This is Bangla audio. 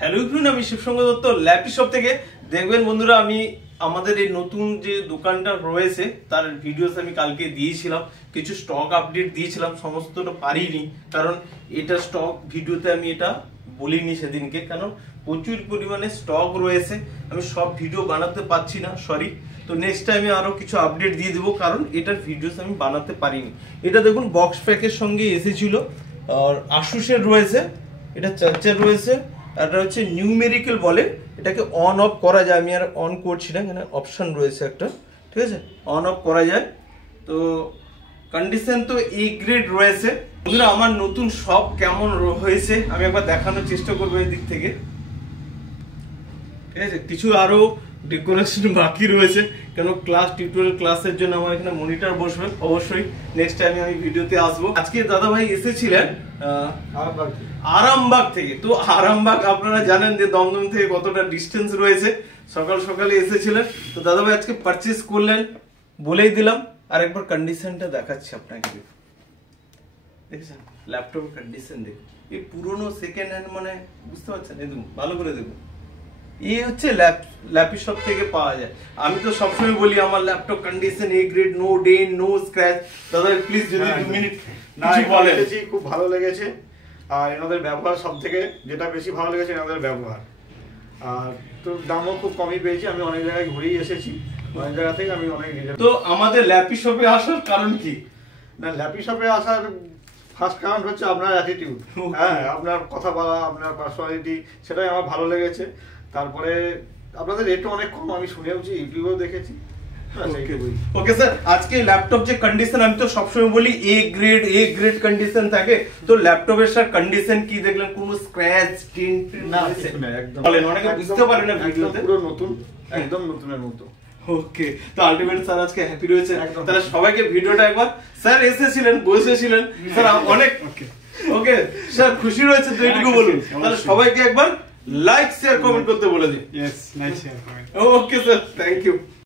হ্যালো এভরিওয়ান, আমি শিবসঙ্গ দত্ত ল্যাপি শপ থেকে। দেখবেন বন্ধুরা, আমি আমাদের এই নতুন যে দোকানটা রয়েছে তার ভিডিওস আমি কালকে দিয়েছিলাম, কিছু স্টক আপডেট দিয়েছিলাম, সমস্তটা পারিনি কারণ এটা স্টক ভিডিওতে আমি এটা বলিনি সেদিনকে, কারণ প্রচুর পরিমাণে স্টক রয়েছে, আমি সব ভিডিও বানাতে পারছি না, সরি। তো নেক্সট টাইমে আরো কিছু আপডেট দিয়ে দেবো কারণ এটার ভিডিওস আমি বানাতে পারিনি। এটা দেখুন বক্স প্যাকের সঙ্গে এসেছিল, আর আসুসের রয়েছে, এটা চার্জার রয়েছে, এটা হচ্ছে নিউমেরিক্যাল বলে, এটাকে অন অফ করা যায়, আমি আর অন করছি না, এখানে অপশন রয়েছে একটা, ঠিক আছে, অন অফ করা যায়। তো কন্ডিশন তো এ গ্রেড রয়েছে। বন্ধুরা, আমার নতুন শপ কেমন হয়েছে আমি একবার দেখানোর চেষ্টা করবো এই দিক থেকে, ঠিক আছে। কিছু আরো ডেকোরেশন বাকি রয়েছে, কেন ক্লাস টিউটোরিয়াল ক্লাসের জন্য আমার এখানে মনিটর বসবে, অবশ্যই নেক্সট টাইম আমি ভিডিওতে আসবো। আজকে দাদা ভাই এসেছিলেন আরামবাগ থেকে। তো আরামবাগ আপনারা জানেন যে দমদম থেকে কতটা ডিস্টেন্স রয়েছে, সকাল সকালে এসেছিলেন। তো দাদা ভাই আজকে পারচেজ করলেন, বলেই দিলাম। আর একবার কন্ডিশনটা দেখাচ্ছি আপনাকে, দেখছেন ল্যাপটপের কন্ডিশন দেখুন, এই পুরনো সেকেন্ড হ্যান্ড, মানে বুঝতে পারছেন, দেখুন ভালো করে দেখুন, এই হচ্ছে ল্যাপি শপ থেকে পাওয়া যায়। আমি তো সবসময় বলি আমার laptop condition A grade, no dent no scratch. দাদা প্লিজ যদি 2 মিনিট কিছু বলেন। খুব ভালো লেগেছে, আর এনাদের ব্যবহার সব থেকে যেটা বেশি ভালো লেগেছে এনাদের ব্যবহার, আর তো দামও খুব কমই পেয়েছি। আমি অনেক জায়গায় ঘুরেই এসেছি, অনেক জায়গা থেকে আমি অনেক। তো আমাদের ল্যাপি শপে আসার কারণ কি? না, ল্যাপি শপে আসার ফার্স্ট কারণ হচ্ছে আপনার অ্যাটিটিউড, হ্যাঁ, আপনার কথা বলা, আপনার পার্সোনালিটি, সেটাই আমার ভালো লেগেছে। তারপরে আপনাদের রেটও অনেক কম, আমি শুনেওছি, ইউটিউবেও দেখেছি। ওকে স্যার, আজকে ল্যাপটপ যে কন্ডিশন, আমি তো সবসময় বলি এ গ্রেড কন্ডিশন থাকে, তো ল্যাপটপের স্যার কন্ডিশন কি দেখলেন? কোনো স্ক্র্যাচ টিন্ট না, একদম বলেন, অনেকে বুঝতে পারে না ভিডিওতে, পুরো নতুন, একদম নতুনের মতো। ওকে, তো আলটিমেট স্যার আজকে হ্যাপি রয়েছে। তাহলে সবাইকে ভিডিওটা একবার, স্যার এসেছিলেন, বসেছিলেন স্যার, অনেক ওকে স্যার খুশি রয়েছে, তো এইটুকু বলুন। তাহলে সবাইকে একবার লাইক শেয়ার কমেন্ট করতে বলে দিন। Yes, like share comment. Okay sir, thank you.